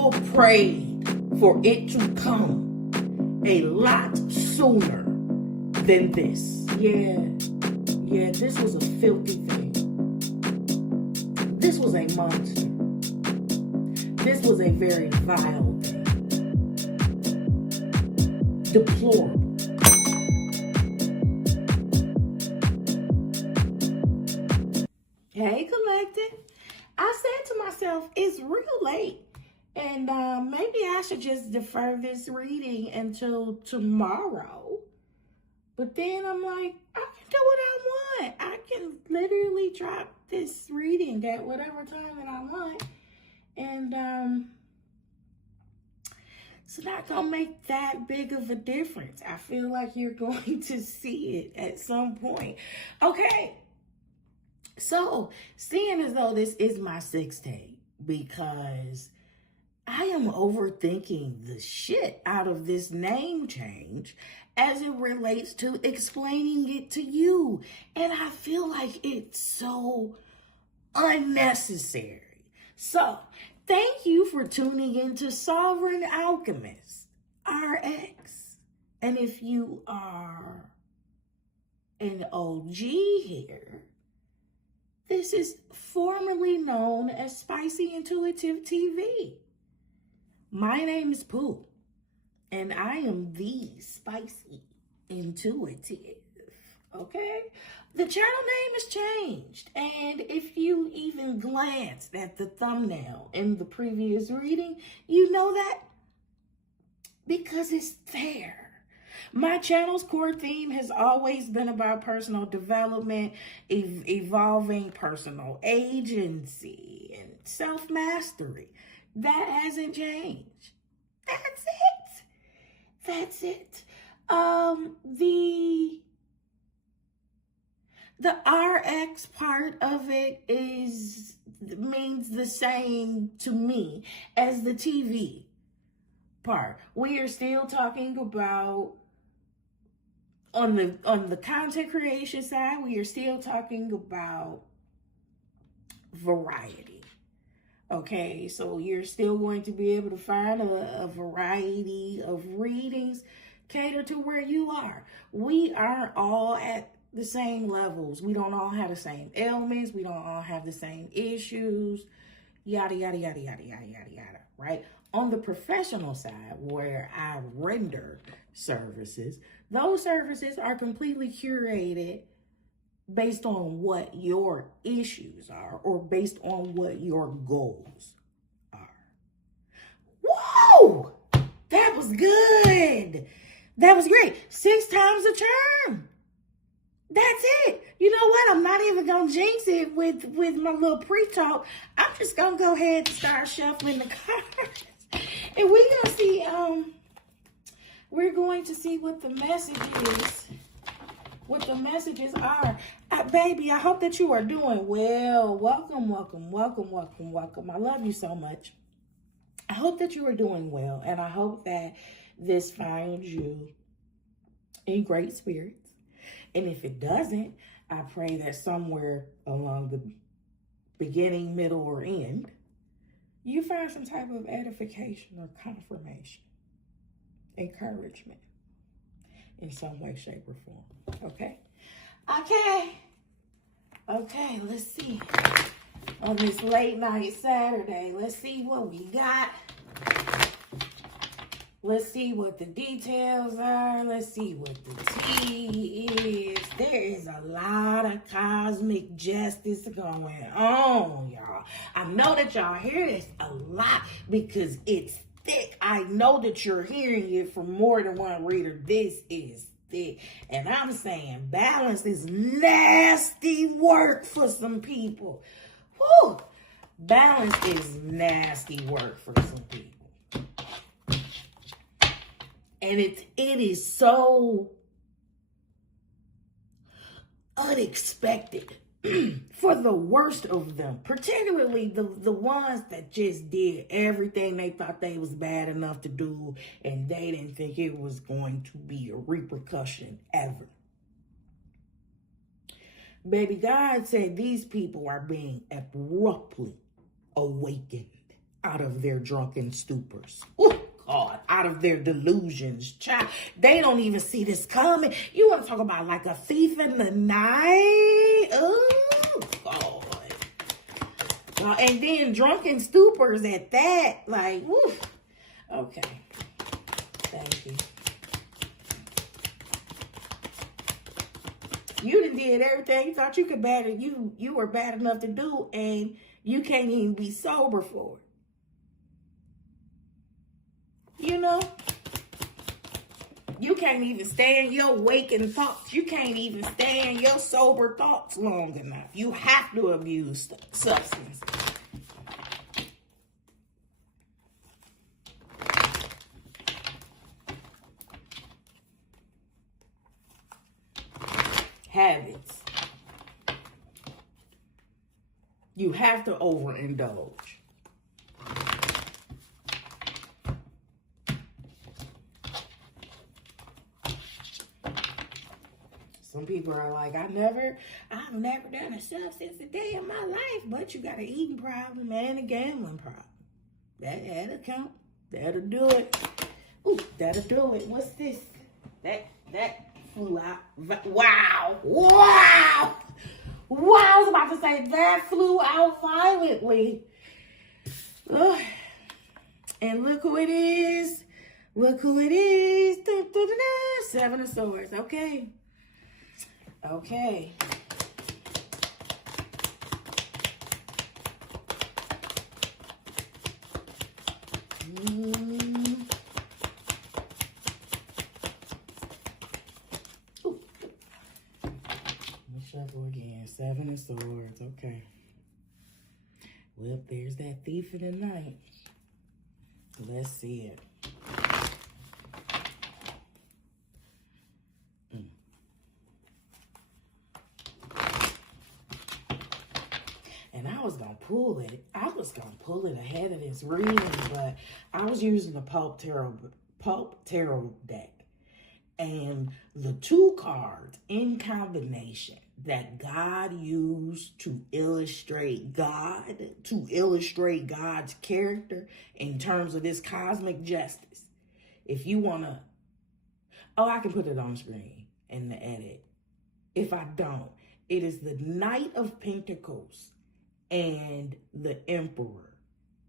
people prayed for it to come a lot sooner than this. Yeah, this was a filthy thing. This was a monster. This was a very vile thing. Deplorable. Hey, Collective. I said to myself, it's real late. And maybe I should just defer this reading until tomorrow. But then I'm like, I can do what I want. I can literally drop this reading at whatever time that I want. And it's not going to make that big of a difference. I feel like you're going to see it at some point. Okay. So, seeing as though this is my sixth take, because I am overthinking the shit out of this name change as it relates to explaining it to you. And I feel like it's so unnecessary. So, thank you for tuning into Sovereign Alchemist, RX. And if you are an OG here, this is formerly known as Spicy Intuitive TV. My name is Pooh, and I am the Spicy Intuitive, okay? The channel name has changed, and if you even glanced at the thumbnail in the previous reading, you know that because it's there. My channel's core theme has always been about personal development, evolving personal agency, and self-mastery. That hasn't changed. That's it. The RX part of it means the same to me as the TV part. We are still talking about on the content creation side, we are still talking about variety. Okay, so you're still going to be able to find a variety of readings cater to where you are. We aren't all at the same levels. We don't all have the same ailments. We don't all have the same issues. Yada, yada, yada, yada, yada, yada, yada, right? On the professional side, where I render services, those services are completely curated based on what your issues are or based on what your goals are. Whoa! That was good. That was great. 6 times a charm. That's it. You know what? I'm not even going to jinx it with my little pre-talk. I'm just going to go ahead and start shuffling the cards. And we're going to see what the message is. What the messages are. Baby, I hope that you are doing well. Welcome, welcome, welcome, welcome, welcome. I love you so much. I hope that you are doing well. And I hope that this finds you in great spirits. And if it doesn't, I pray that somewhere along the beginning, middle, or end, you find some type of edification or confirmation, encouragement in some way, shape, or form. Okay, let's see. On this late night Saturday, let's see what we got. Let's see what the details are. Let's see what the tea is. There is a lot of cosmic justice going on, y'all. I know that y'all hear this a lot because it's thick. I know that you're hearing it from more than one reader. This is thick. And I'm saying balance is nasty work for some people. Whew. Balance is nasty work for some people. And it is so unexpected for the worst of them, particularly the ones that just did everything they thought they was bad enough to do, and they didn't think it was going to be a repercussion ever. Baby, God said these people are being abruptly awakened. out of their drunken stupors. Oh, God, out of their delusions. Child, they don't even see this coming. You want to talk about like a thief in the night? Oh, God. And then drunken stupors at that. Like, woo. Okay. Thank you. You done did everything you thought you could you were bad enough to do, and you can't even be sober for it. You know? You can't even stand your waking thoughts. You can't even stand your sober thoughts long enough. You have to abuse substance. Habits. You have to overindulge. Some people are like, I've never done a substance a day in my life, but you got an eating problem and a gambling problem. That'll count. That'll do it. Ooh, that'll do it. What's this? That flew out. Wow. Wow. Wow, I was about to say that flew out violently. Ugh. And look who it is. Look who it is. Da, da, da, da. 7 of Swords. Okay. Okay. Shuffle again. 7 of Swords. Okay. Well, there's that thief in the night. Let's see it. And I was going to pull it. I was going to pull it ahead of this reading, but I was using the Pulp Tarot deck. And the 2 cards in combination that God used to illustrate God, to illustrate God's character in terms of this cosmic justice. If you want to, I can put it on screen in the edit. If I don't, it is the Knight of Pentacles and the Emperor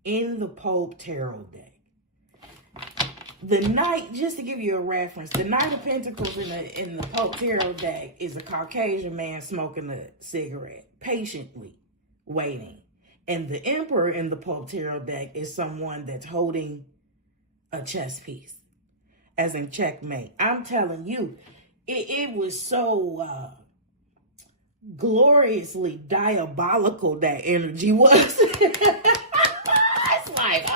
in the Pope Tarot deck. The Knight, just to give you a reference, the Knight of Pentacles in the Pope Tarot deck is a Caucasian man smoking a cigarette, patiently waiting. And the Emperor in the Pope Tarot deck is someone that's holding a chess piece, as in checkmate. I'm telling you, it was so gloriously diabolical that energy was. It's like,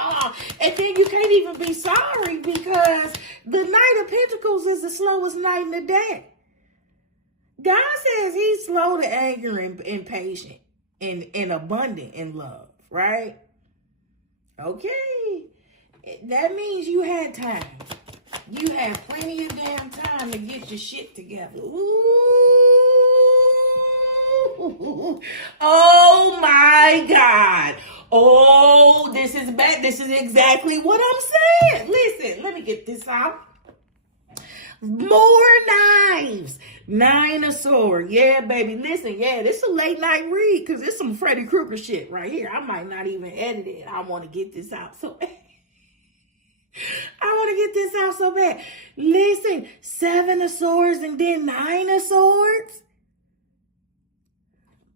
and then you can't even be sorry because the Knight of Pentacles is the slowest knight in the deck. God says he's slow to anger and patient and abundant in love, right? Okay. That means you had time. You had plenty of damn time to get your shit together. Ooh. Oh my God. Oh, this is bad. This is exactly what I'm saying. Listen, let me get this out. More knives. 9 of Swords. Yeah, baby. Listen, yeah, this is a late night read because it's some Freddy Krueger shit right here. I might not even edit it. I want to get this out so bad. Listen, 7 of Swords and then 9 of Swords.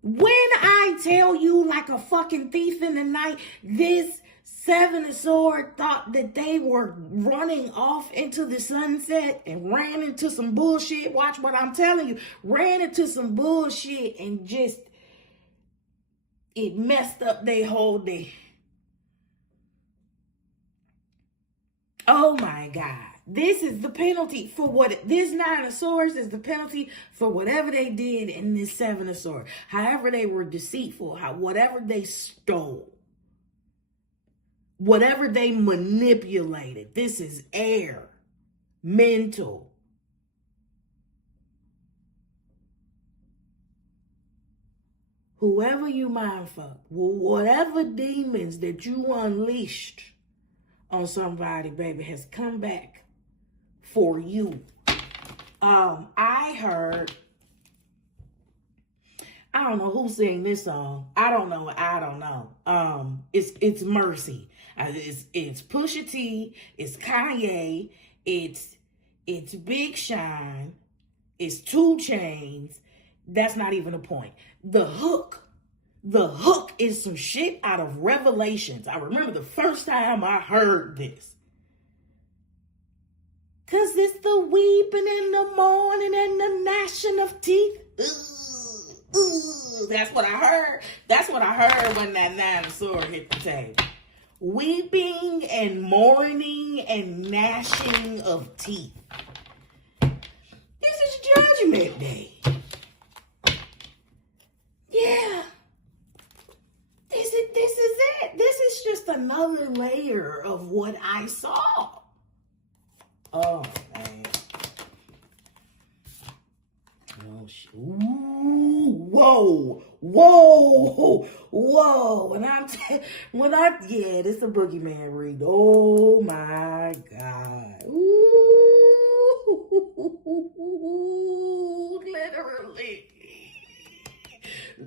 When I tell you like a fucking thief in the night, this 7 of Swords thought that they were running off into the sunset and ran into some bullshit. Watch what I'm telling you. Ran into some bullshit and just, it messed up their whole day. Oh my God. This is the penalty for this 9 of Swords is the penalty for whatever they did in this 7 of Swords. However they were deceitful, whatever they stole, whatever they manipulated. This is air, mental. whoever you mind fuck, whatever demons that you unleashed on somebody, baby, has come back for you. I heard, I don't know who sang this song. I don't know. It's Mercy. It's Pusha T. It's Kanye. It's Big Sean. It's 2 Chainz. That's not even a point. The hook is some shit out of Revelations. I remember the first time I heard this. Cause it's the weeping in the morning and the gnashing of teeth. That's what I heard. That's what I heard when that 9 of swords hit the table. Weeping and mourning and gnashing of teeth. This is Judgment Day. Yeah. This is it. This is just another layer of what I saw. Oh, man. Oh, shit. Ooh, whoa. Yeah, this is a boogeyman read. Oh, my God. Ooh, literally.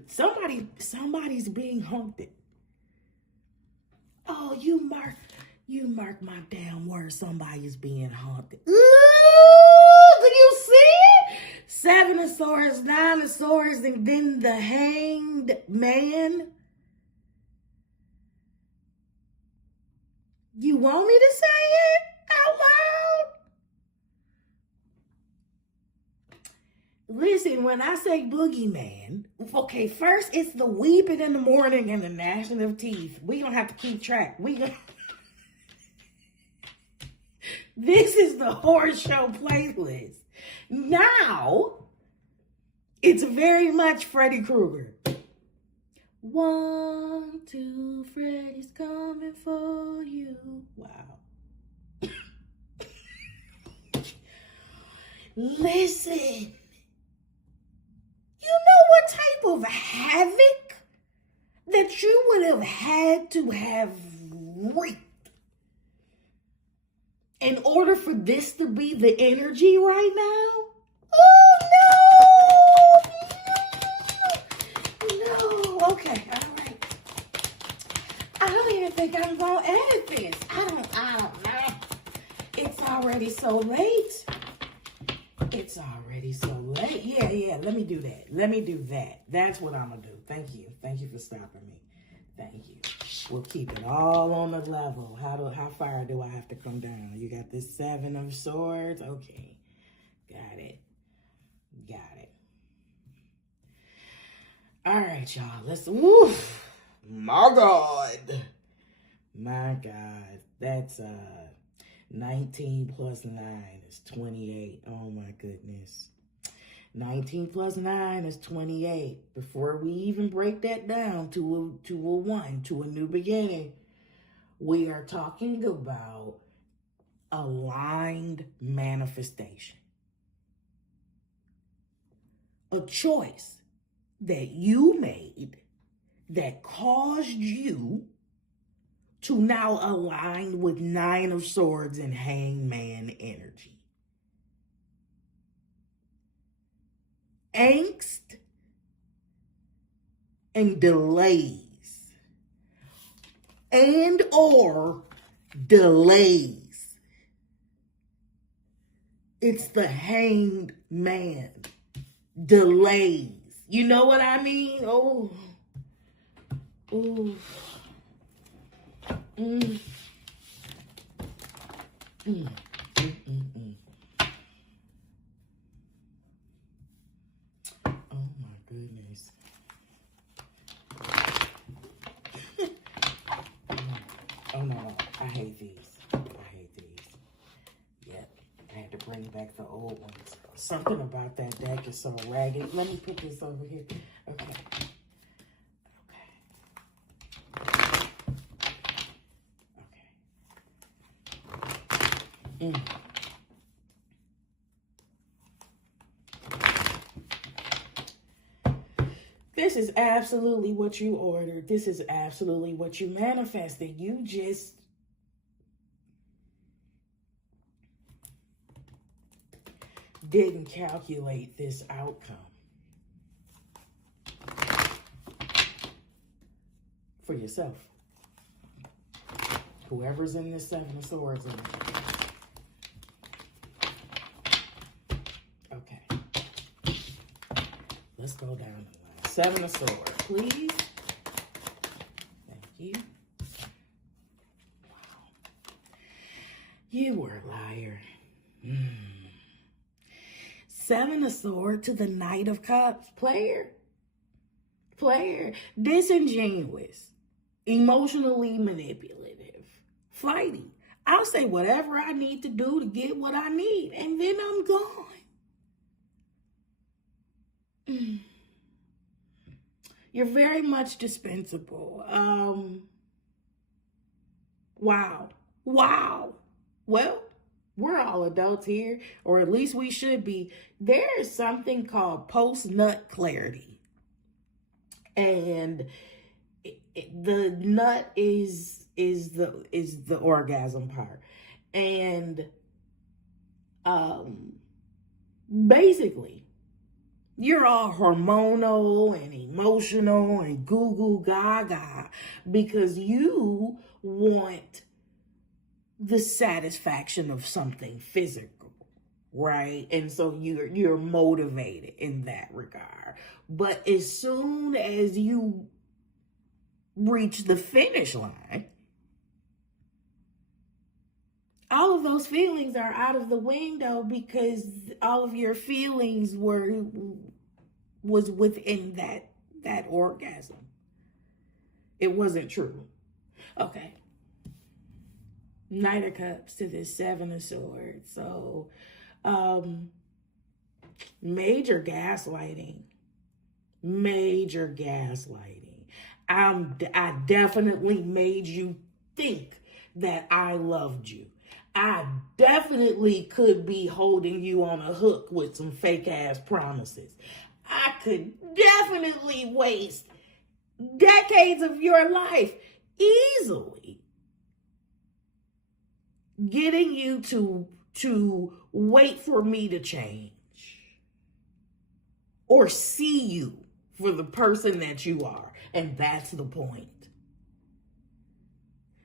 Somebody's being haunted. Oh, you mark my damn words. Somebody's being haunted. Ooh, do you see it? 7 of swords, 9 of swords, and then the hanged man. You want me to say it out loud? Listen, when I say boogeyman, okay, first it's the weeping in the morning and the gnashing of teeth. We don't have to keep track. This is the horror show playlist. Now, it's very much Freddy Krueger. 1, 2, Freddy's coming for you. Wow. Listen. You know what type of havoc that you would have had to have wreaked in order for this to be the energy right now? Oh, no. Okay, all right. I don't even think I'm going to edit this. I don't know. It's already so late. Yeah, let me do that. That's what I'm going to do. Thank you for stopping me. Thank you. We'll keep it all on the level. How far do I have to come down? You got this 7 of swords? Okay. Got it. All right, y'all. Woo. My God. That's 19 plus 9 is 28. Oh my goodness. 19 plus 9 is 28. Before we even break that down to a 1, to a new beginning, we are talking about aligned manifestation. A choice that you made that caused you to now align with 9 of swords and hangman energy. Angst and delays or delays. It's the hanged man. Delays. You know what I mean? Oh. Oh my goodness. Oh no. I hate these. Yep. I had to bring back the old ones. Something about that deck is so ragged. Let me put this over here. Okay. This is absolutely what you ordered. This is absolutely what you manifested. You just didn't calculate this outcome for yourself. Whoever's in this Seven of Swords. Okay. Let's go down the line. Seven of Swords, please. Thank you. Wow. You were a liar. Seven of Swords to the Knight of Cups. Player. Disingenuous. Emotionally manipulative. Flighty. I'll say whatever I need to do to get what I need, and then I'm gone. You're very much dispensable. Wow. Well, we're all adults here, or at least we should be. There is something called post-nut clarity. And the nut is the orgasm part. And basically, you're all hormonal and emotional and goo goo gaga because you want the satisfaction of something physical, right? And so you're motivated in that regard. But as soon as you reach the finish line, all of those feelings are out of the window because all of your feelings was within that orgasm. It wasn't true. Okay. Knight of Cups to this Seven of Swords. So, major gaslighting. I definitely made you think that I loved you. I definitely could be holding you on a hook with some fake ass promises. I could definitely waste decades of your life easily getting you to wait for me to change or see you for the person that you are. And that's the point.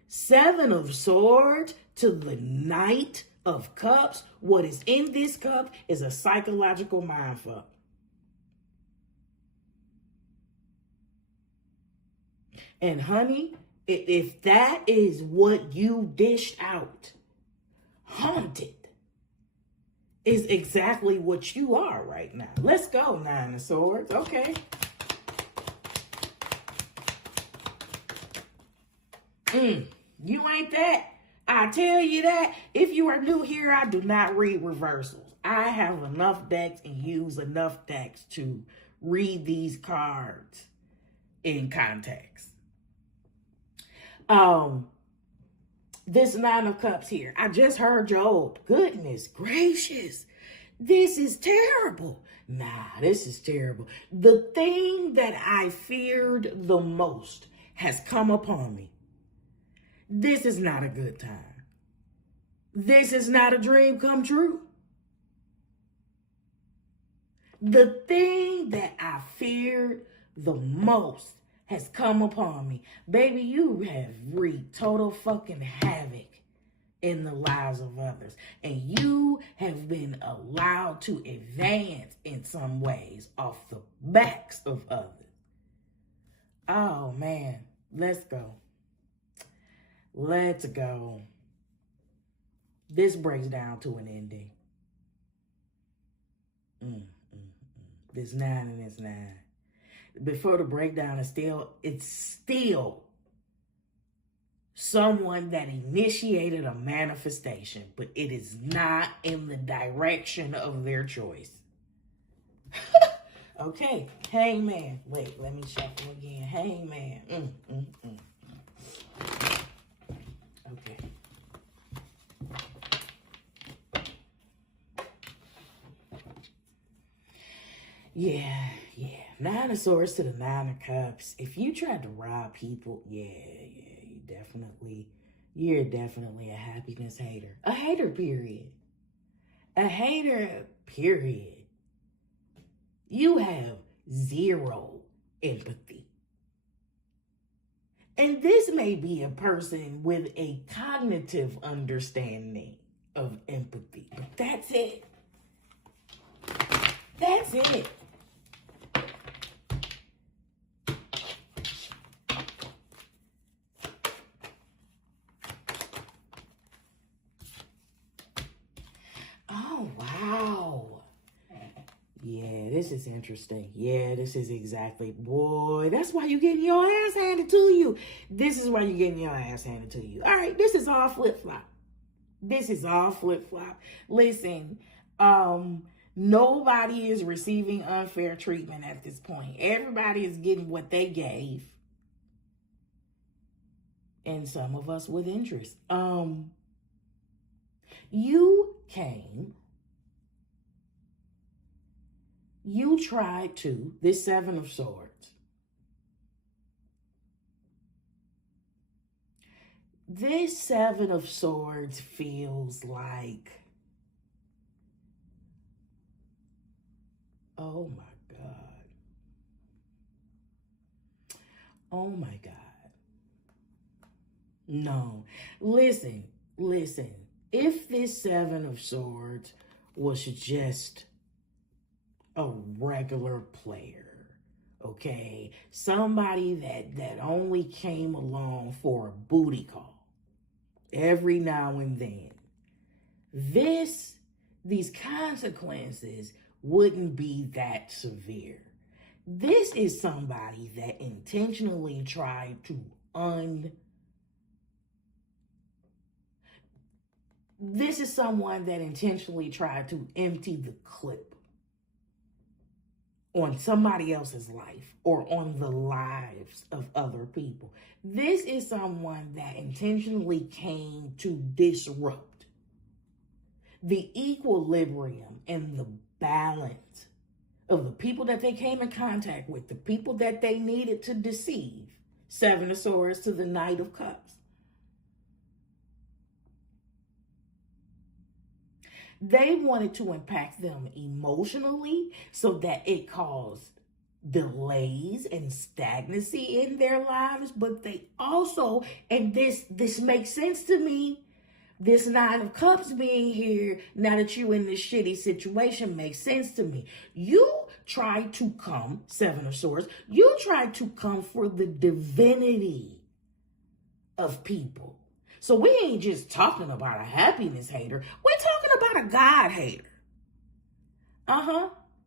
Seven of Swords to the Knight of Cups. What is in this cup is a psychological mindfuck. And honey, if that is what you dished out, haunted is exactly what you are right now. Let's go, Nine of Swords. Okay. You ain't that. I tell you that. If you are new here, I do not read reversals. I have enough decks and use enough decks to read these cards in context. This Nine of Cups here. I just heard Job. Goodness gracious. This is terrible. Nah, this is terrible. The thing that I feared the most has come upon me. This is not a good time. This is not a dream come true. The thing that I feared the most has come upon me. Baby, you have wreaked total fucking havoc in the lives of others. And you have been allowed to advance in some ways off the backs of others. Oh, man. Let's go. Let's go. This breaks down to an ending. This 9 and this 9. Before the breakdown, it's still someone that initiated a manifestation, but it is not in the direction of their choice. Okay, Hangman. Wait, let me shuffle again. Hangman. Okay. Yeah. Nine of Swords to the Nine of Cups. If you tried to rob people, you're definitely a happiness hater. A hater, period. A hater, period. You have zero empathy. And this may be a person with a cognitive understanding of empathy, but that's it. That's it. Oh, wow. Yeah, this is interesting. Yeah, this is exactly, boy, that's why you're getting your ass handed to you. This is why you're getting your ass handed to you. All right, this is all flip-flop. This is all flip-flop. Listen, nobody is receiving unfair treatment at this point. Everybody is getting what they gave. And some of us with interest. You came. You tried to, this Seven of Swords. This Seven of Swords feels like, oh my God. Oh my God. No. Listen. If this Seven of Swords was just a regular player, okay? Somebody that only came along for a booty call every now and then. These consequences wouldn't be that severe. This is somebody that intentionally tried to This is someone that intentionally tried to empty the clip on somebody else's life or on the lives of other people. This is someone that intentionally came to disrupt the equilibrium and the balance of the people that they came in contact with, the people that they needed to deceive. Seven of Swords to the Knight of Cups. They wanted to impact them emotionally so that it caused delays and stagnancy in their lives. But they also, and this makes sense to me, this Nine of Cups being here, now that you're in this shitty situation, makes sense to me. You try to come, Seven of Swords, you try to come for the divinity of people. So we ain't just talking about a happiness hater. We're talking about a God hater.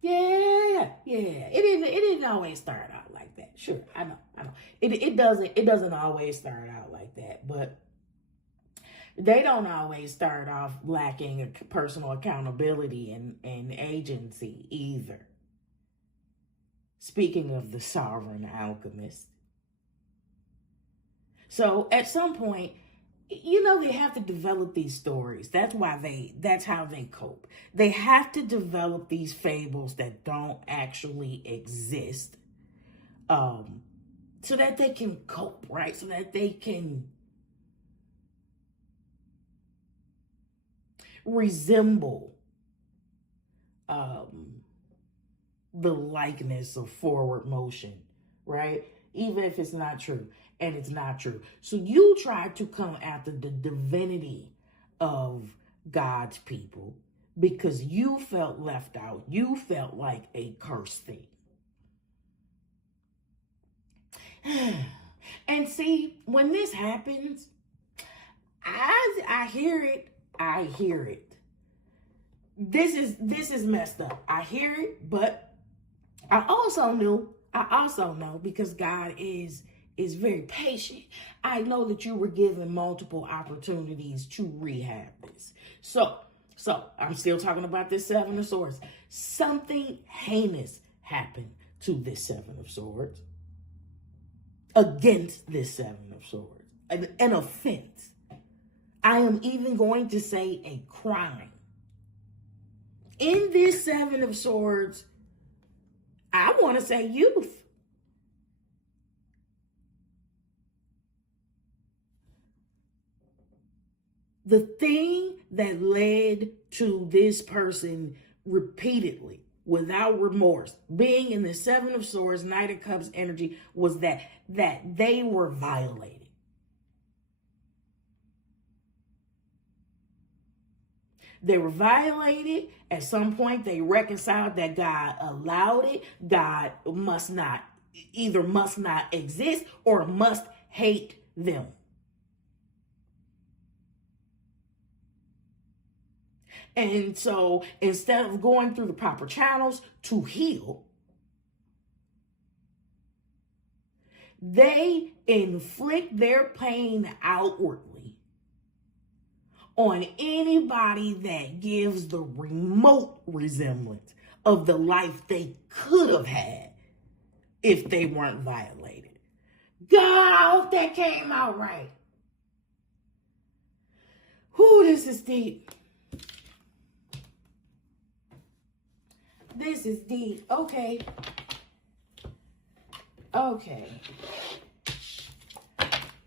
Yeah. It didn't always start out like that. Sure, I know. It doesn't always start out like that, but they don't always start off lacking a personal accountability and agency either. Speaking of the Sovereign Alchemist. So at some point, they have to develop these stories. That's how they cope. They have to develop these fables that don't actually exist, so that they can cope, right? So that they can resemble the likeness of forward motion, right? Even if it's not true. And it's not true. So you try to come after the divinity of God's people because you felt left out. You felt like a cursed thing. And see, when this happens, I hear it. This is messed up. I hear it, but I also know because God is very patient. I know that you were given multiple opportunities to rehab this. So I'm still talking about this Seven of Swords. Something heinous happened to this Seven of Swords against this Seven of Swords. An offense. I am even going to say a crime. In this Seven of Swords, I want to say youth. The thing that led to this person repeatedly, without remorse, being in the Seven of Swords, Knight of Cups energy, was that they were violated. They were violated. At some point, they reconciled that God allowed it. God must not exist or must hate them. And so instead of going through the proper channels to heal, they inflict their pain outwardly on anybody that gives the remote resemblance of the life they could have had if they weren't violated. God, I hope that came out right. Whew, this is deep. This is deep. Okay. Okay.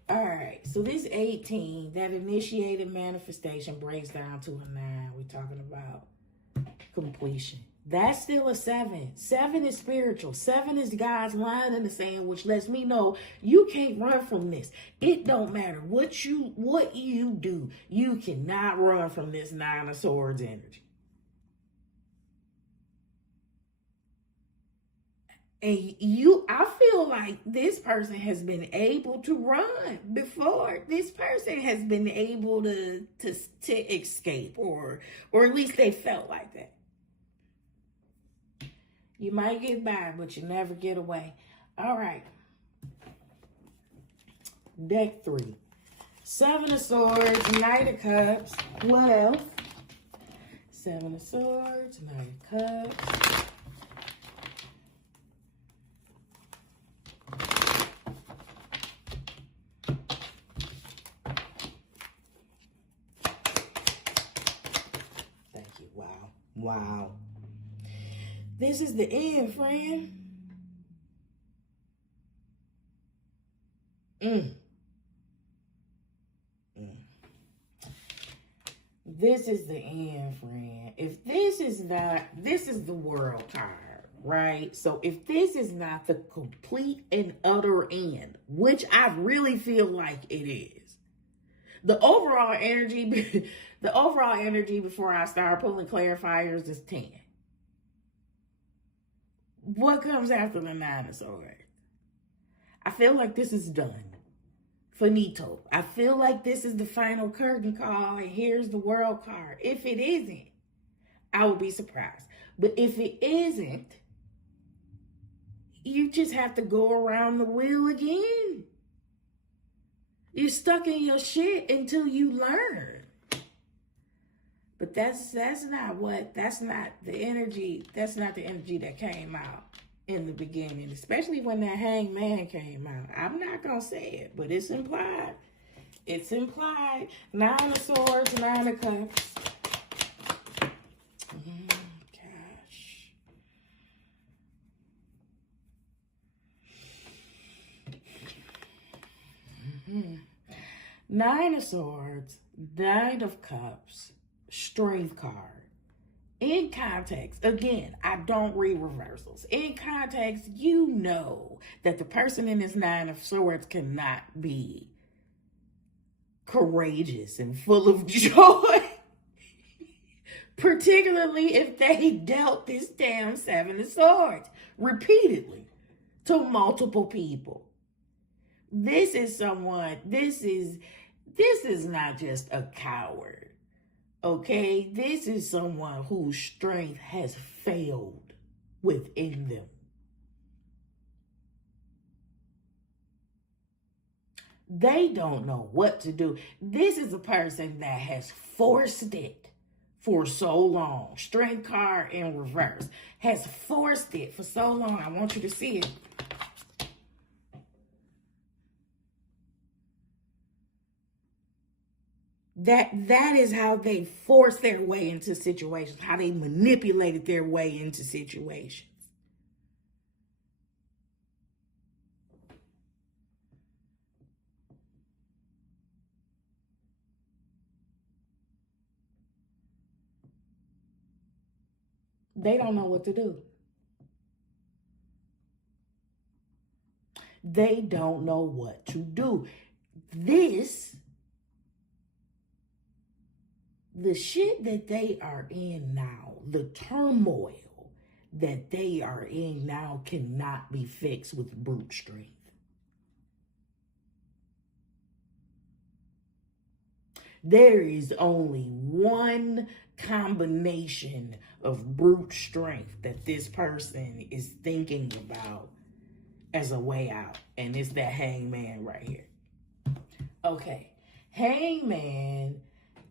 All right. So this 18, that initiated manifestation breaks down to a 9. We're talking about completion. That's still a 7. 7 is spiritual. 7 is God's line in the sand, which lets me know you can't run from this. It don't matter what you do. You cannot run from this 9 of Swords energy. And I feel like this person has been able to run before. This person has been able to escape, or at least they felt like that. You might get by, but you never get away. All right. Deck 3. 7 of Swords, Knight of Cups. What else? 7 of Swords, Knight of Cups. Wow. This is the end, friend. This is the end, friend. If this is not, this is the world card, right? So if this is not the complete and utter end, which I really feel like it is, the overall energy before I start pulling clarifiers is 10. What comes after the 9 of Swords? I feel like this is done. Finito. I feel like this is the final curtain call, and here's the world card. If it isn't, I would be surprised. But if it isn't, you just have to go around the wheel again. You're stuck in your shit until you learn. But that's not the energy that came out in the beginning, especially when that hangman came out. I'm not gonna say it, but it's implied. It's implied. 9 of Swords, 9 of Cups. Gosh. Nine of Swords, 9 of Cups, Strength card. In context, again, I don't read reversals. In context, you know that the person in this 9 of Swords cannot be courageous and full of joy. Particularly if they dealt this damn 7 of Swords repeatedly to multiple people. This is not just a coward. Okay, this is someone whose strength has failed within them. They don't know what to do. This is a person that has forced it for so long. Strength card in reverse. Has forced it for so long. I want you to see it. That is how they force their way into situations, how they manipulated their way into situations. They don't know what to do. They don't know what to do. The shit that they are in now, the turmoil that they are in now cannot be fixed with brute strength. There is only one combination of brute strength that this person is thinking about as a way out. And it's that hangman right here. Okay. Hangman,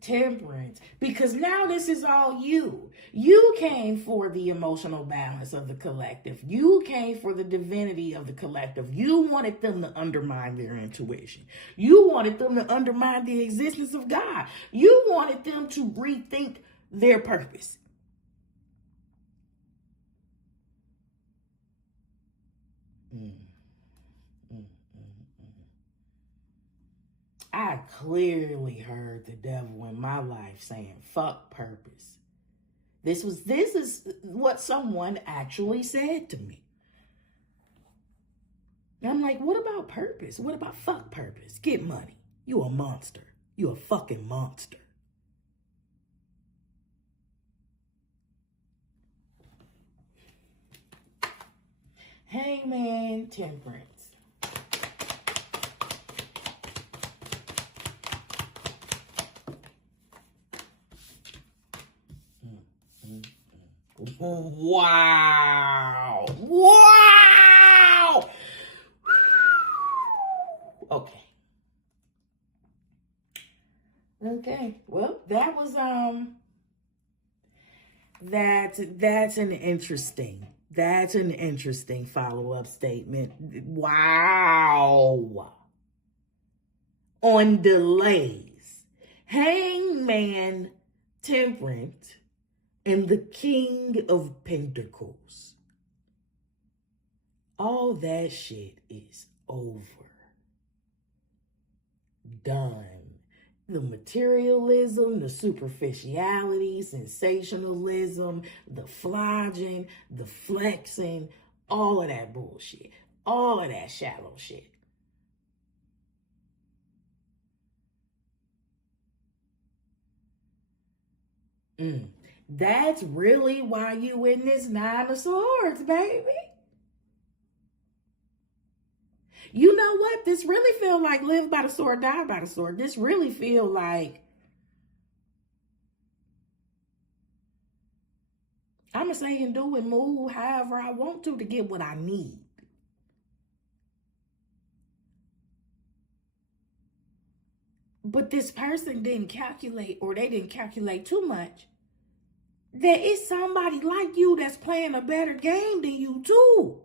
temperance. Because now this is all you. You came for the emotional balance of the collective. You came for the divinity of the collective. You wanted them to undermine their intuition. You wanted them to undermine the existence of God. You wanted them to rethink their purpose. I clearly heard the devil in my life saying, fuck purpose. This is what someone actually said to me. And I'm like, what about purpose? What about fuck purpose? Get money. You a monster. You a fucking monster. Hangman, temperance. Wow. Wow. Okay. Okay. Well, that was that's an interesting follow-up statement. Wow. On delays. Hangman, temperance, and the King of Pentacles. All that shit is over. Done. The materialism, the superficiality, sensationalism, the flogging, the flexing, all of that bullshit. All of that shallow shit. That's really why you in this Nine of Swords, baby. You know what? This really feel like live by the sword, die by the sword. This really feel like I'm going to say and do and move however I want to get what I need. But this person didn't calculate, or they didn't calculate too much, that it's somebody like you that's playing a better game than you too.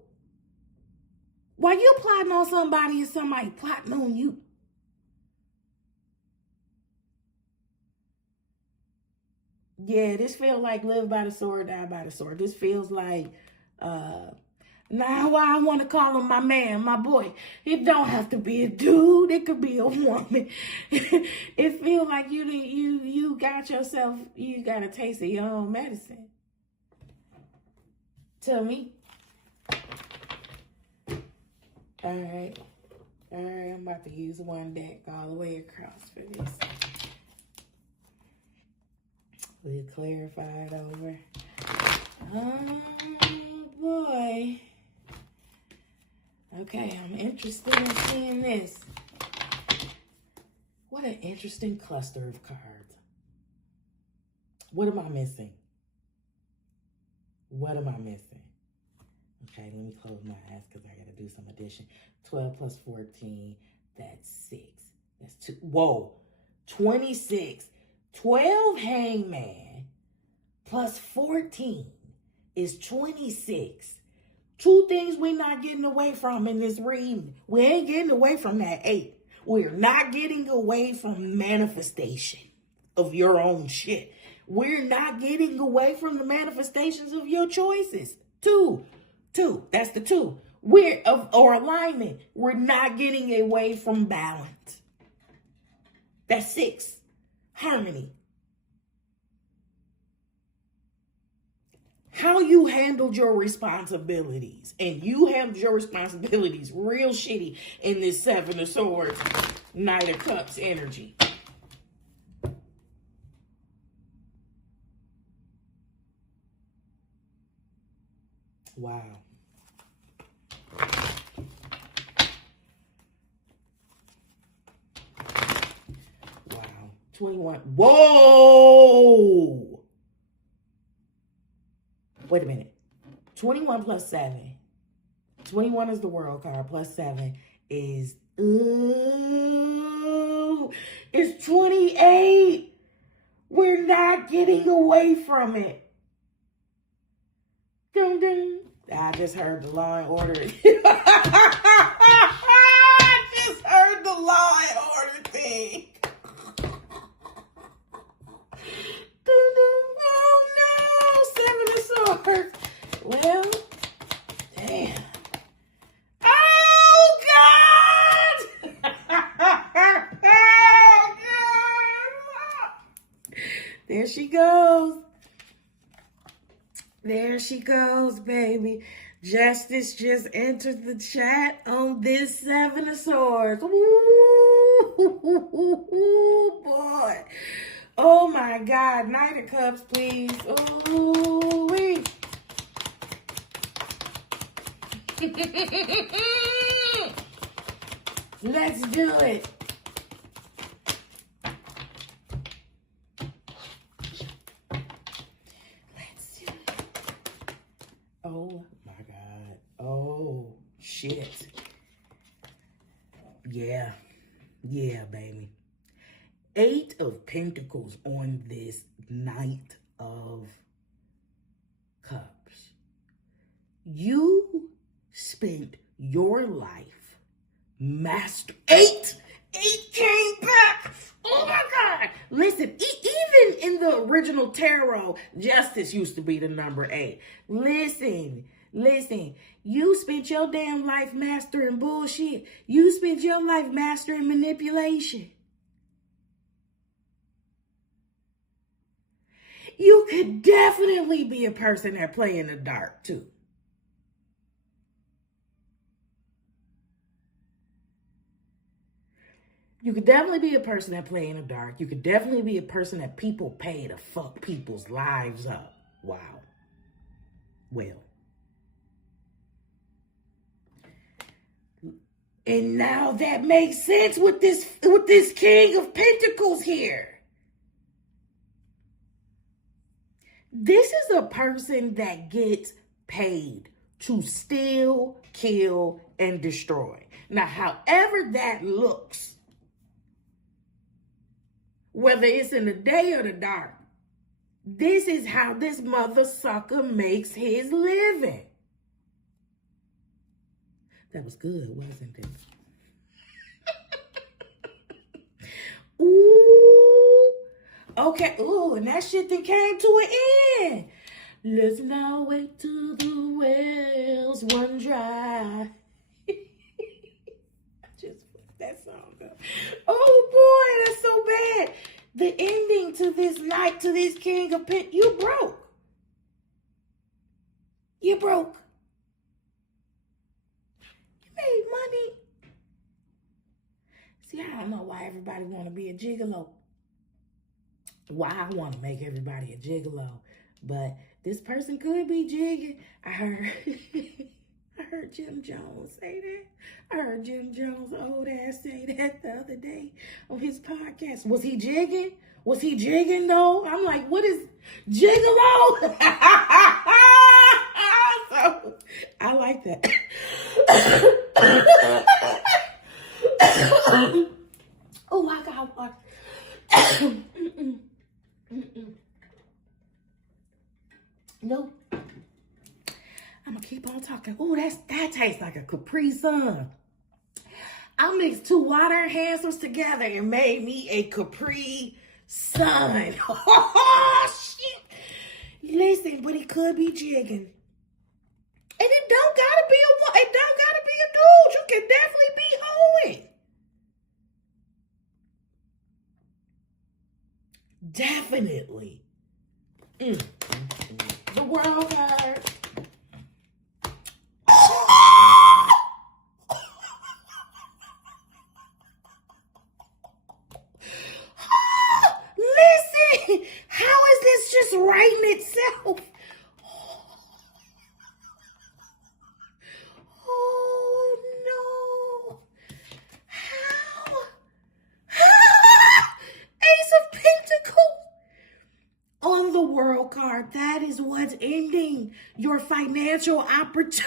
While you plotting on somebody, is somebody plotting on you. Yeah, this feels like live by the sword, die by the sword. This feels like, now I want to call him my man, my boy. It don't have to be a dude. It could be a woman. It feels like you got yourself, you got a taste of your own medicine. Tell me. All right, I'm about to use one deck all the way across for this. We'll clarify it over. Oh, boy. Okay, I'm interested in seeing this. What an interesting cluster of cards. What am I missing? What am I missing? Okay, let me close my eyes because I got to do some addition. 12 plus 14, that's 6. That's 2. Whoa, 26. 12 hangman plus 14 is 26. Two things we're not getting away from in this reading. We ain't getting away from that 8. We're not getting away from manifestation of your own shit. We're not getting away from the manifestations of your choices. 2. That's the 2. Or alignment. We're not getting away from balance. That's 6. Harmony. how you handled your responsibilities. And you handled your responsibilities real shitty in this Seven of Swords, Knight of Cups energy. Wow. Wow. 21. Whoa! Wait a minute. 21 plus 7. 21 is the world card. Plus 7 is... Ooh, it's 28. We're not getting away from it. Dun, dun. I just heard the Law and Order. I just heard the Law and Order thing. Dun, dun. Oh no, 7 of Swords. Well, damn. Oh God! Oh God! There she goes. There she goes, baby. Justice just entered the chat on this 7 of Swords. Ooh, boy. Oh, my God. Knight of Cups, please. Ooh-wee. Let's do it. Oh my God. Oh shit. Yeah. Yeah, baby. 8 of Pentacles on this Knight of Cups. You spent your life master. 8 came back. Oh my God. Listen, even in the original tarot, justice used to be the number 8. Listen. You spent your damn life mastering bullshit. You spent your life mastering manipulation. You could definitely be a person that play in the dark too. You could definitely be a person that play in the dark. You could definitely be a person that people pay to fuck people's lives up. Wow. Well. And now that makes sense with this King of Pentacles here. This is a person that gets paid to steal, kill, and destroy. Now, however that looks, whether it's in the day or the dark, this is how this mother sucker makes his living. That was good, wasn't it? Ooh. Okay. Ooh, and that shit then came to an end. Let's now wait till the wells run dry. I just put that song up. Oh boy, that's so bad. The ending to this night, to this King of Pentacles, you broke. You broke. You made money. See, I don't know why everybody want to be a gigolo. Why I want to make everybody a gigolo. But this person could be jigging. I heard Jim Jones say that. I heard Jim Jones' old ass say that the other day on his podcast. Was he jigging? Was he jigging though? I'm like, what is gigolo? So, I like that. Oh, I got one. Nope. I'm gonna keep on talking. Oh, that tastes like a Capri Sun. I mixed 2 water enhancers together and made me a Capri Sun. Oh shit! Listen, but it could be jigging, and it don't gotta be a dude. You can definitely be hoeing. Definitely. The world card. Listen, how is this just writing itself? Oh no. How? Ace of Pentacles. On the world card, that is what's ending your financial opportunities.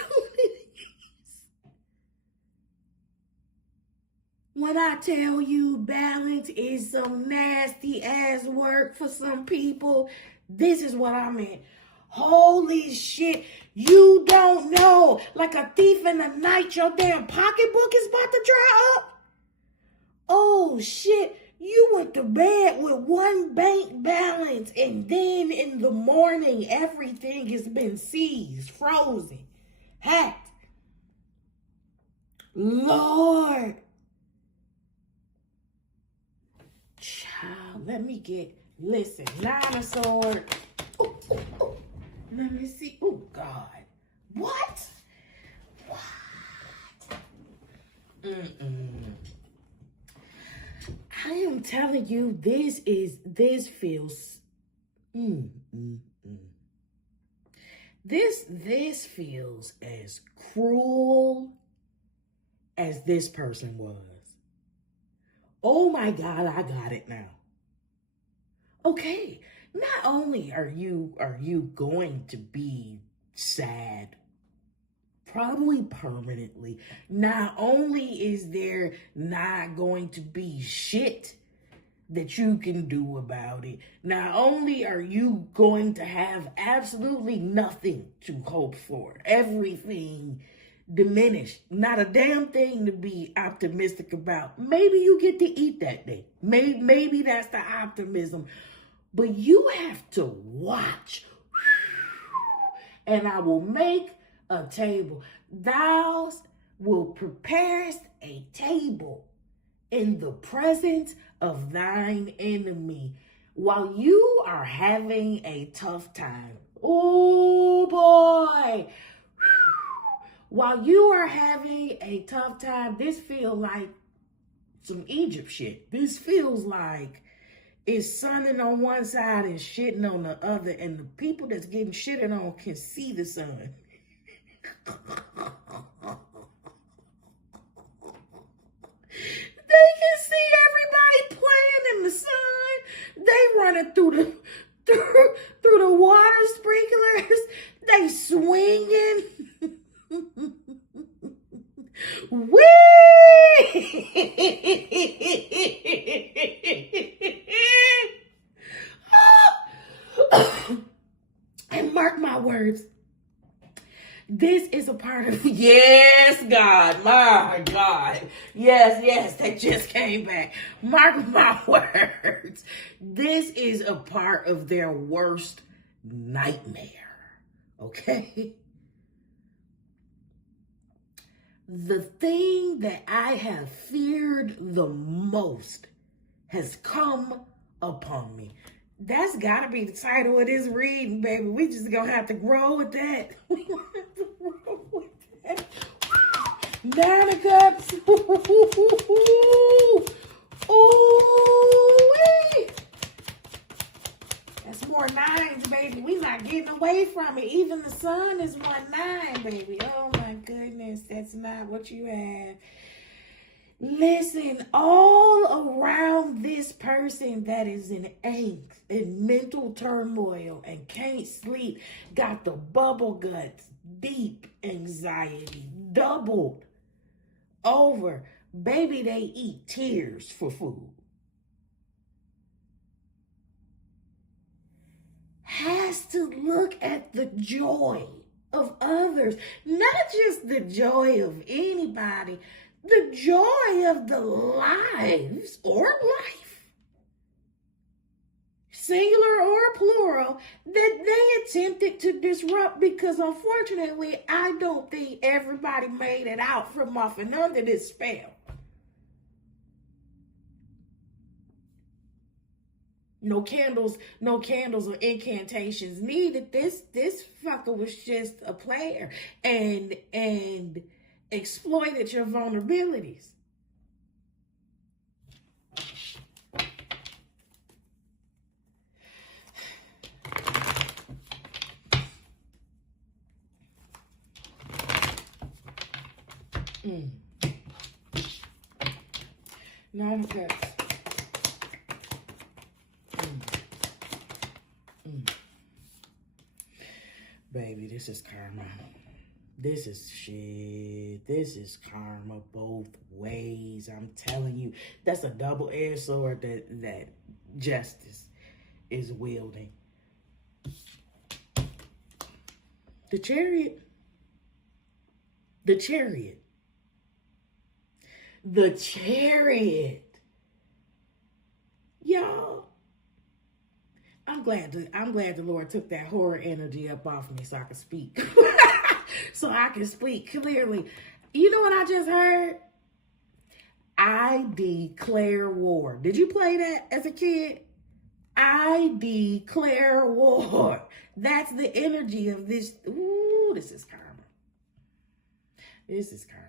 When I tell you balance is some nasty ass work for some people, this is what I meant. Holy shit, you don't know. Like a thief in the night, your damn pocketbook is about to dry up. Oh shit, you went to bed with one bank balance and then in the morning, everything has been seized, frozen, hacked. Lord. Child, let me get, listen, 9 of Swords. Ooh, ooh, ooh. Let me see. Oh, God. What? I am telling you, this feels, This feels as cruel as this person was. Oh my God, I got it now. Okay, not only are you going to be sad, probably permanently, not only is there not going to be shit that you can do about it, not only are you going to have absolutely nothing to hope for, everything diminished, not a damn thing to be optimistic about. Maybe you get to eat that day. Maybe that's the optimism. But you have to watch. And I will make a table. Thou will prepare a table in the presence of thine enemy while you are having a tough time. Oh boy. While you are having a tough time, this feels like some Egypt shit. This feels like it's sunning on one side and shitting on the other, and the people that's getting shitted on can see the sun. They can see everybody playing in the sun. They running through the water sprinklers. They swinging. And mark my words, this is a part of, yes, God, my God. Yes, that just came back. Mark my words. This is a part of their worst nightmare, okay? The thing that I have feared the most has come upon me. That's got to be the title of this reading, baby. We just gonna have to grow with that. We gonna have to grow with that. 9 of Cups. Ooh-wee. That's more 9s, baby. We not getting away from it. Even the sun is 1-9, baby. Oh my goodness, that's not what you have. Listen, all around this person that is in angst and mental turmoil and can't sleep, got the bubble guts, deep anxiety, doubled over. Baby, they eat tears for food. Has to look at the joy of others, not just the joy of anybody, the joy of the lives or life, singular or plural, that they attempted to disrupt, because unfortunately, I don't think everybody made it out from off and under this spell. no candles or incantations needed. This fucker was just a player and exploited your vulnerabilities. Nine of Cups. Baby, this is karma. This is shit. This is karma both ways. I'm telling you. That's a double-edged sword that justice is wielding. The Chariot. The Chariot. The Chariot. Y'all, I'm glad the Lord took that horror energy up off me so I could speak. So I can speak clearly. You know what I just heard? I declare war. Did you play that as a kid? I declare war. That's the energy of this. Ooh, this is karma. This is karma.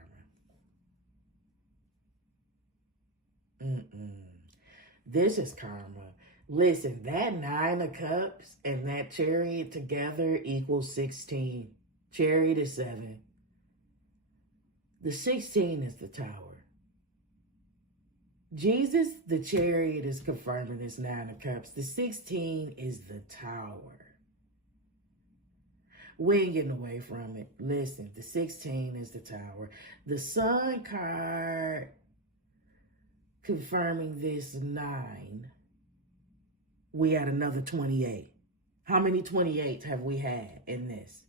This is karma. Listen, that 9 of Cups and that Chariot together equals 16. Chariot is 7. The 16 is the Tower. Jesus, the Chariot, is confirming this 9 of Cups. The 16 is the Tower. We ain't getting away from it. Listen, the 16 is the Tower. The Sun card confirming this 9. We had another 28. How many 28s have we had in this?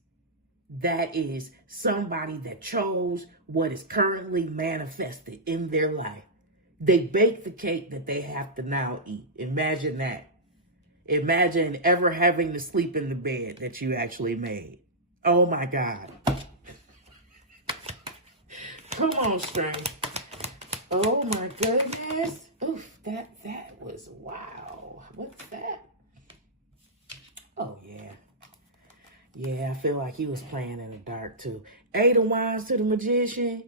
That is somebody that chose what is currently manifested in their life. They baked the cake that they have to now eat. Imagine that. Imagine ever having to sleep in the bed that you actually made. Oh my God. Come on, strength. Oh my goodness. Oof, that was wow. What's that? Oh yeah. Yeah, I feel like he was playing in the dark too. 8 of Wands to the Magician.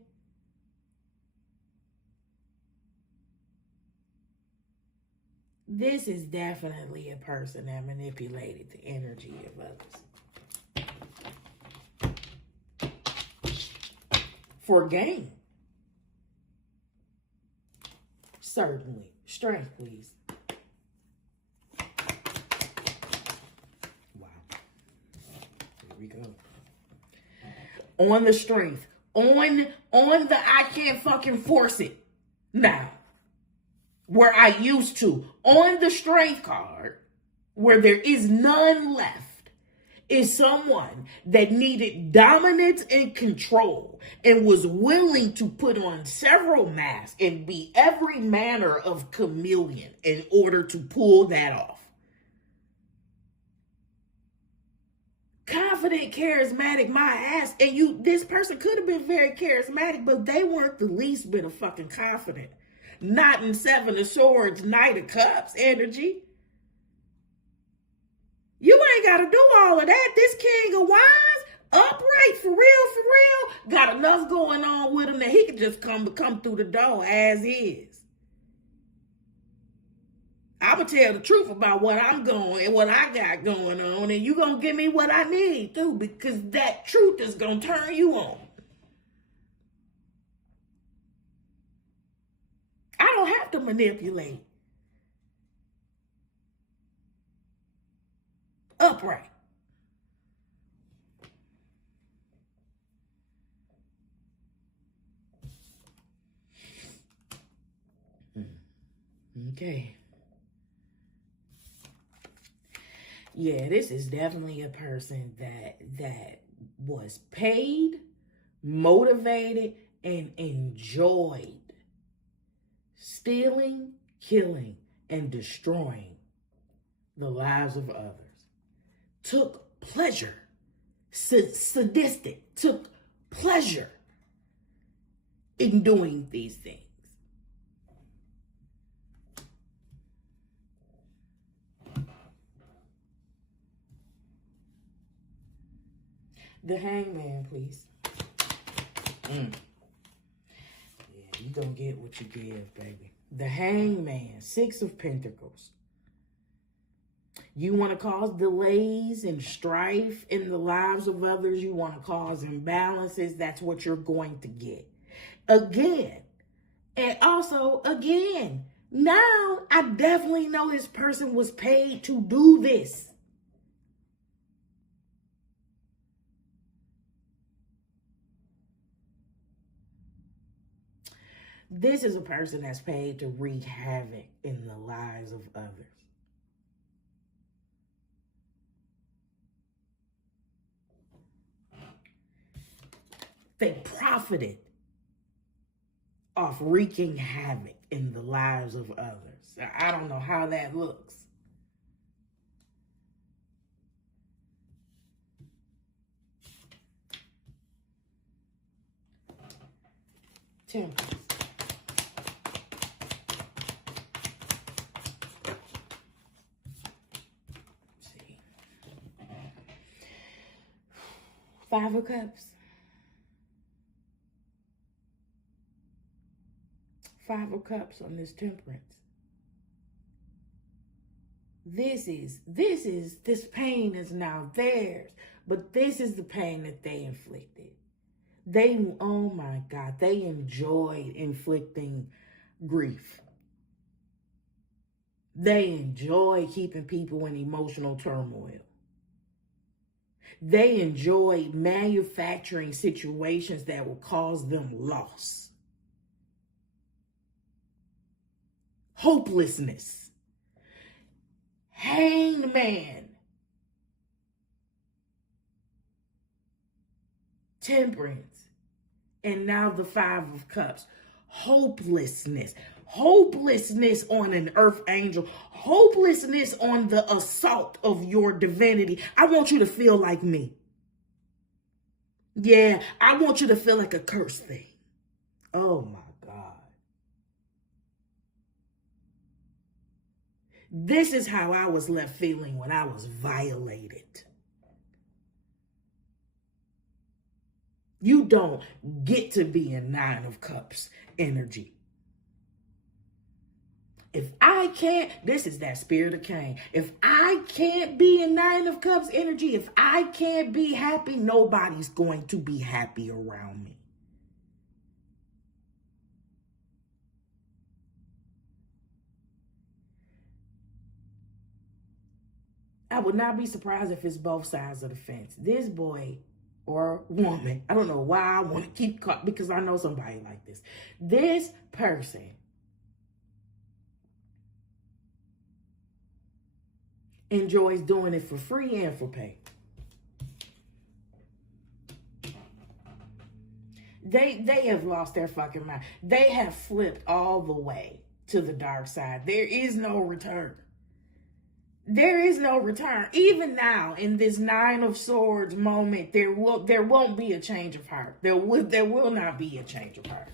This is definitely a person that manipulated the energy of others for gain. Certainly. Strength, please. Wow. Here we go. On the strength. On the I can't fucking force it now. Where I used to. On the strength card, where there is none left, is someone that needed dominance and control and was willing to put on several masks and be every manner of chameleon in order to pull that off. Confident, charismatic, my ass. And this person could have been very charismatic, but they weren't the least bit of fucking confident. Not in 7 of Swords, Knight of Cups energy. You ain't got to do all of that. This King of Wands, upright, for real, got enough going on with him that he could just come through the door as is. I'm going to tell the truth about what I'm going and what I got going on, and you going to give me what I need too, because that truth is going to turn you on. I don't have to manipulate. Upright. Okay. Yeah, this is definitely a person that was paid, motivated, and enjoyed stealing, killing, and destroying the lives of others. Took pleasure, sadistic, took pleasure in doing these things. The Hangman, please. Yeah, you gonna get what you give, baby. The Hangman, 6 of Pentacles. You want to cause delays and strife in the lives of others. You want to cause imbalances. That's what you're going to get. Again. And also, again, now I definitely know this person was paid to do this. This is a person that's paid to wreak havoc in the lives of others. They profited off wreaking havoc in the lives of others. I don't know how that looks. Temperance. Let's see. 5 of Cups. 5 of Cups on this Temperance. This pain is now theirs, but this is the pain that they inflicted. Oh my God, they enjoyed inflicting grief. They enjoy keeping people in emotional turmoil. They enjoy manufacturing situations that will cause them loss. Hopelessness. Hanged Man. Temperance. And now the 5 of Cups. Hopelessness. Hopelessness on an earth angel. Hopelessness on the assault of your divinity. I want you to feel like me. Yeah, I want you to feel like a cursed thing. Oh my God. This is how I was left feeling when I was violated. You don't get to be in 9 of Cups energy. If I can't, this is that spirit of Cain. If I can't be in 9 of Cups energy, if I can't be happy, nobody's going to be happy around me. I would not be surprised if it's both sides of the fence. This boy or woman, I don't know why I want to keep caught, because I know somebody like this. This person enjoys doing it for free and for pay. They have lost their fucking mind. They have flipped all the way to the dark side. There is no return. There is no return. Even now, in this 9 of Swords moment, there won't be a change of heart. There will not be a change of heart.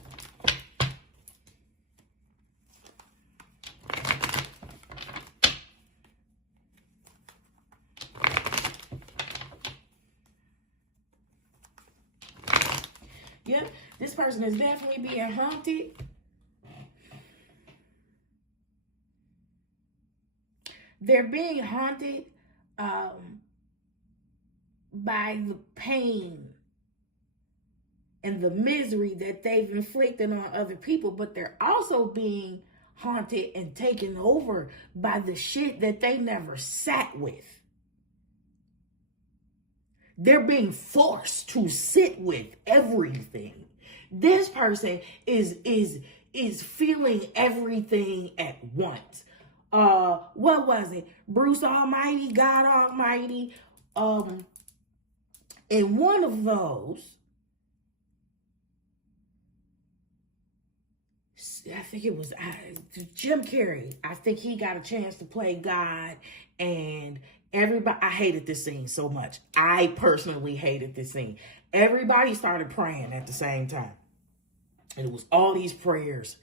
Yep, this person is definitely being haunted. They're being haunted by the pain and the misery that they've inflicted on other people, but they're also being haunted and taken over by the shit that they never sat with. They're being forced to sit with everything. This person is feeling everything at once. What was it? Bruce Almighty, God Almighty. In one of those, I think it was Jim Carrey. I think he got a chance to play God, and everybody, I hated this scene so much. I personally hated this scene. Everybody started praying at the same time. And it was all these prayers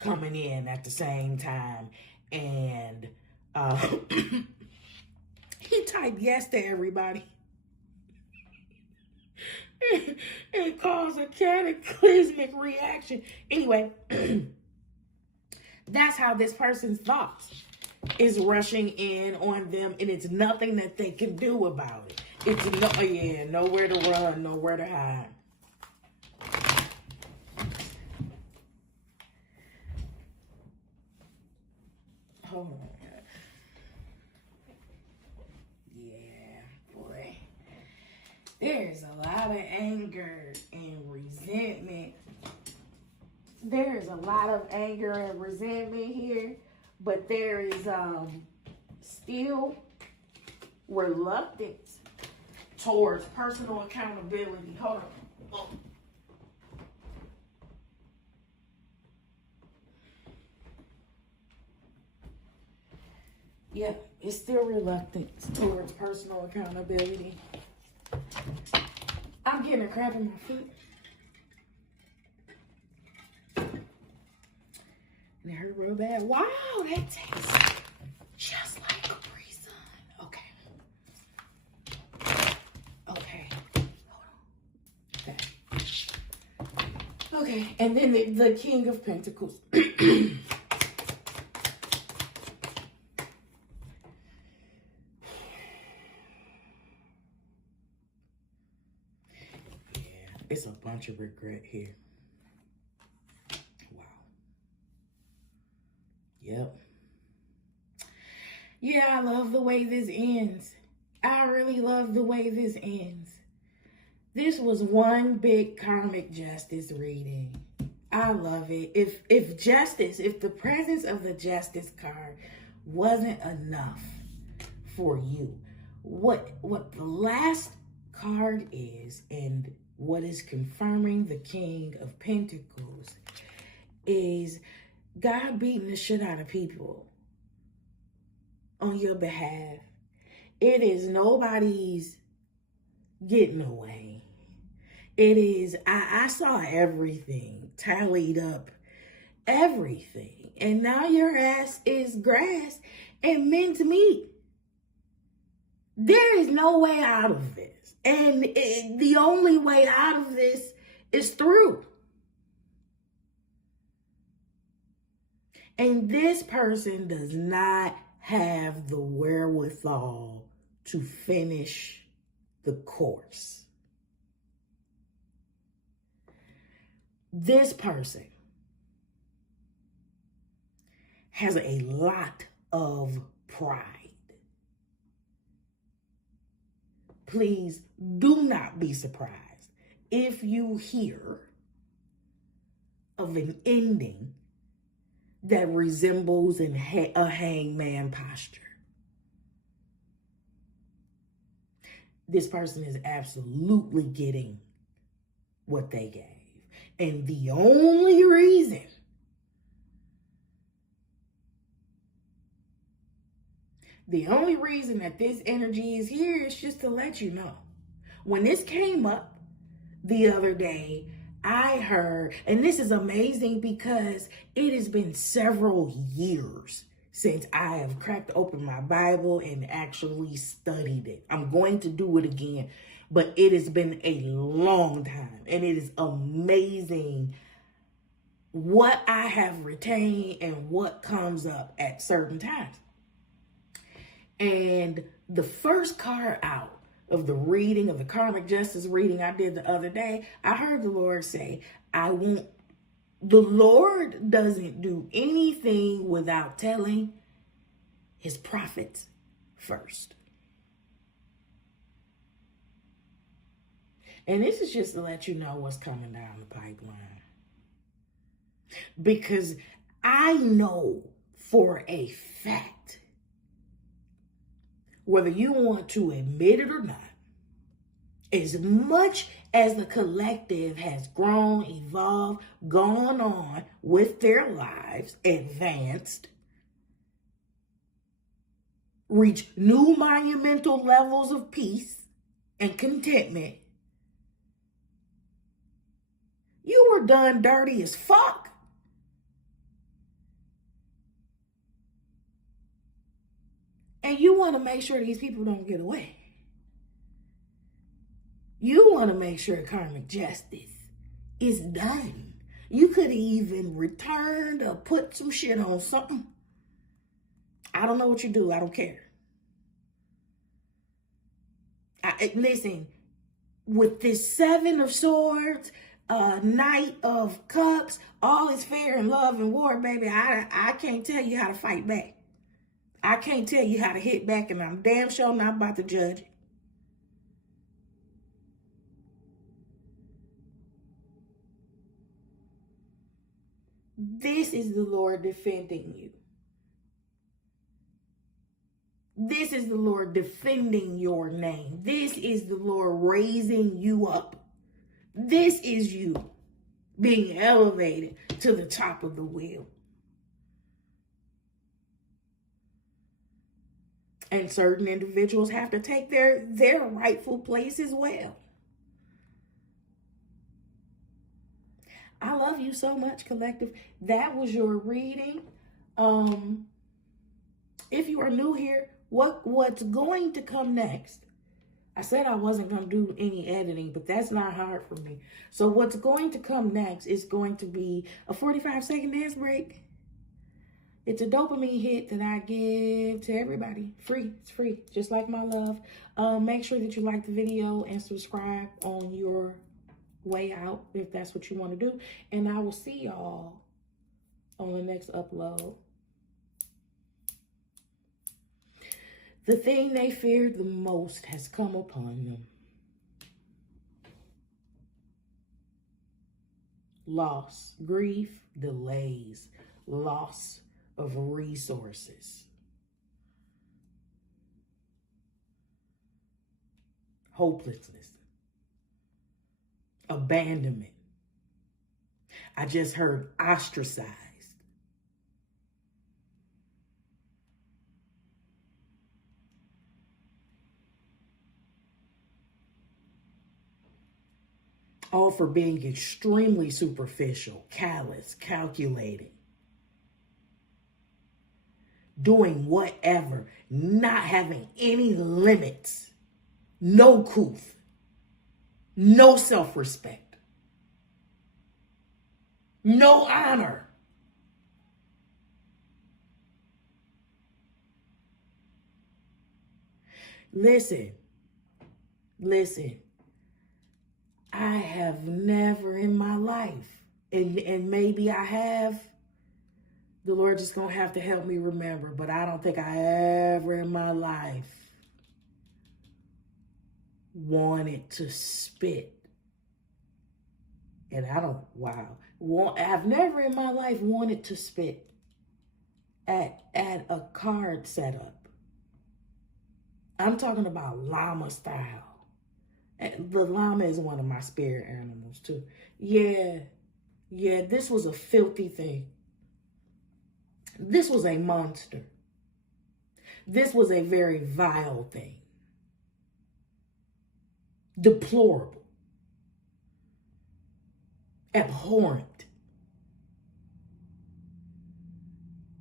coming in at the same time. And he typed yes to everybody. and cause a cataclysmic reaction. Anyway, that's how this person's thoughts is rushing in on them, and it's nothing that they can do about it. It's nowhere to run, nowhere to hide. Hold on. Yeah, boy. There's a lot of anger and resentment. There's a lot of anger and resentment here, but there is still reluctance towards personal accountability. Hold on. Oh. Yeah, it's still reluctance towards personal accountability. I'm getting a cramp in my foot. And it hurt real bad. Wow, that tastes just like Capri Sun. Okay. Hold on. Okay, and then the King of Pentacles. It's a bunch of regret here. Wow. Yep. Yeah, I love the way this ends. I really love the way this ends. This was one big karmic justice reading. I love it. If the presence of the justice card wasn't enough for you, what the last card is, and what is confirming the King of Pentacles, is God beating the shit out of people on your behalf. It is nobody's getting away. It is, I saw everything, tallied up everything. And now your ass is grass and meant to meet. There is no way out of this. And the only way out of this is through. And this person does not have the wherewithal to finish the course. This person has a lot of pride. Please do not be surprised if you hear of an ending that resembles a hangman posture. This person is absolutely getting what they gave. And the only reason that this energy is here is just to let you know. When this came up the other day, I heard, and this is amazing because it has been several years since I have cracked open my Bible and actually studied it. I'm going to do it again, but it has been a long time, and it is amazing what I have retained and what comes up at certain times. And the first card out of the reading, of the karmic justice reading I did the other day, I heard the Lord say, the Lord doesn't do anything without telling his prophets first. And this is just to let you know what's coming down the pipeline. Because I know for a fact, whether you want to admit it or not, as much as the collective has grown, evolved, gone on with their lives, advanced, reached new monumental levels of peace and contentment, you were done dirty as fuck. And you want to make sure these people don't get away. You want to make sure karmic justice is done. You could have even returned or put some shit on something. I don't know what you do. I don't care. Listen, with this 7 of Swords, Knight of Cups, all is fair in love and war, baby. I can't tell you how to fight back. I can't tell you how to hit back, and I'm damn sure not about to judge it. This is the Lord defending you. This is the Lord defending your name. This is the Lord raising you up. This is you being elevated to the top of the wheel. And certain individuals have to take their rightful place as well. I love you so much, collective. That was your reading. If you are new here, what's going to come next? I said I wasn't going to do any editing, but that's not hard for me. So what's going to come next is going to be a 45-second dance break. It's a dopamine hit that I give to everybody. Free. It's free. Just like my love. Make sure that you like the video and subscribe on your way out if that's what you want to do. And I will see y'all on the next upload. The thing they feared the most has come upon them. Loss, grief, delays, loss of resources, hopelessness, abandonment. I just heard ostracized. All for being extremely superficial, callous, calculating, doing whatever, not having any limits, no couth, no self-respect, no honor. Listen. I have never in my life, and maybe I have, the Lord just gonna have to help me remember, but I don't think I ever in my life wanted to spit. And I've never in my life wanted to spit at a card setup. I'm talking about llama style. The llama is one of my spirit animals too. Yeah, this was a filthy thing. This was a monster. This was a very vile thing. Deplorable. Abhorrent.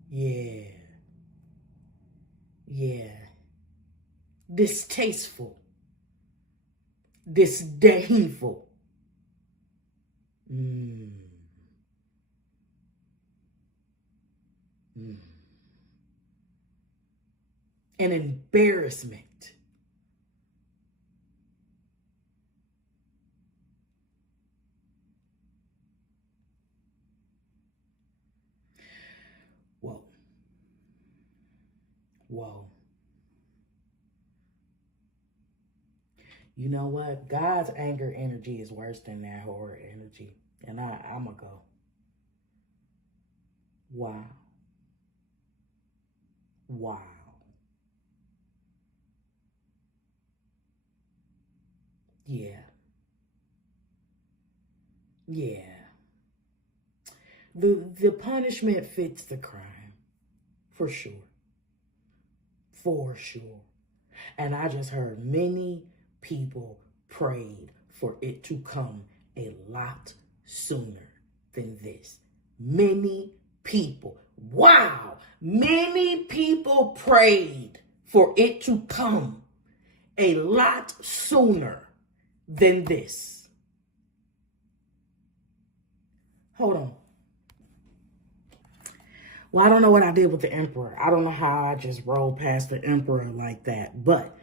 Yeah. Distasteful. Disdainful. An embarrassment. Whoa. You know what? God's anger energy is worse than that horror energy. And I'm going to go. Wow. Yeah. The punishment fits the crime. For sure. And I just heard many people prayed for it to come a lot sooner than this. Many people. Wow. Many people prayed for it to come a lot sooner than this. Hold on. Well, I don't know what I did with the emperor. I don't know how I just rolled past the emperor like that. But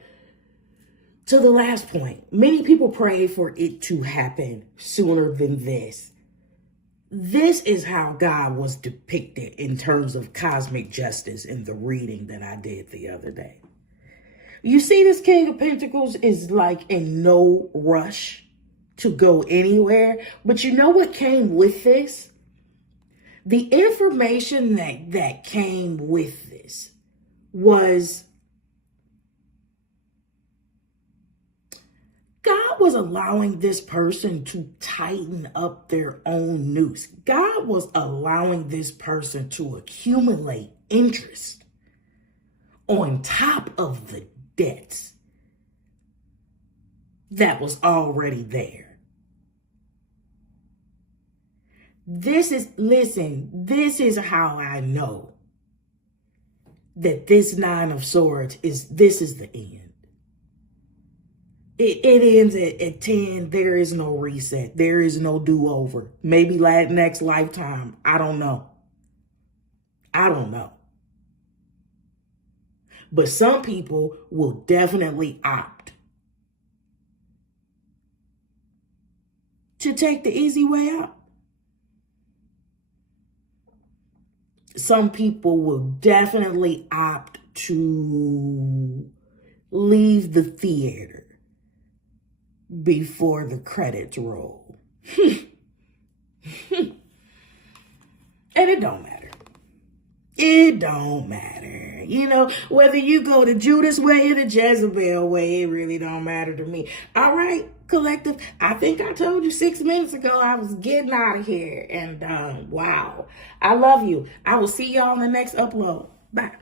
to the last point, many people pray for it to happen sooner than this. This is how God was depicted in terms of cosmic justice in the reading that I did the other day. You see, this King of Pentacles is like in no rush to go anywhere. But you know what came with this? The information that came with this was God was allowing this person to tighten up their own noose. God was allowing this person to accumulate interest on top of the debts that was already there. This is how I know that this Nine of Swords is the end. It ends at 10. There is no reset. There is no do-over. Maybe next lifetime. I don't know. But some people will definitely opt to take the easy way out. Some people will definitely opt to leave the theater before the credits roll. And it don't matter. It don't matter. You know, whether you go the Judas way or the Jezebel way, it really don't matter to me. All right, collective. I think I told you 6 minutes ago I was getting out of here. And wow, I love you. I will see y'all in the next upload. Bye.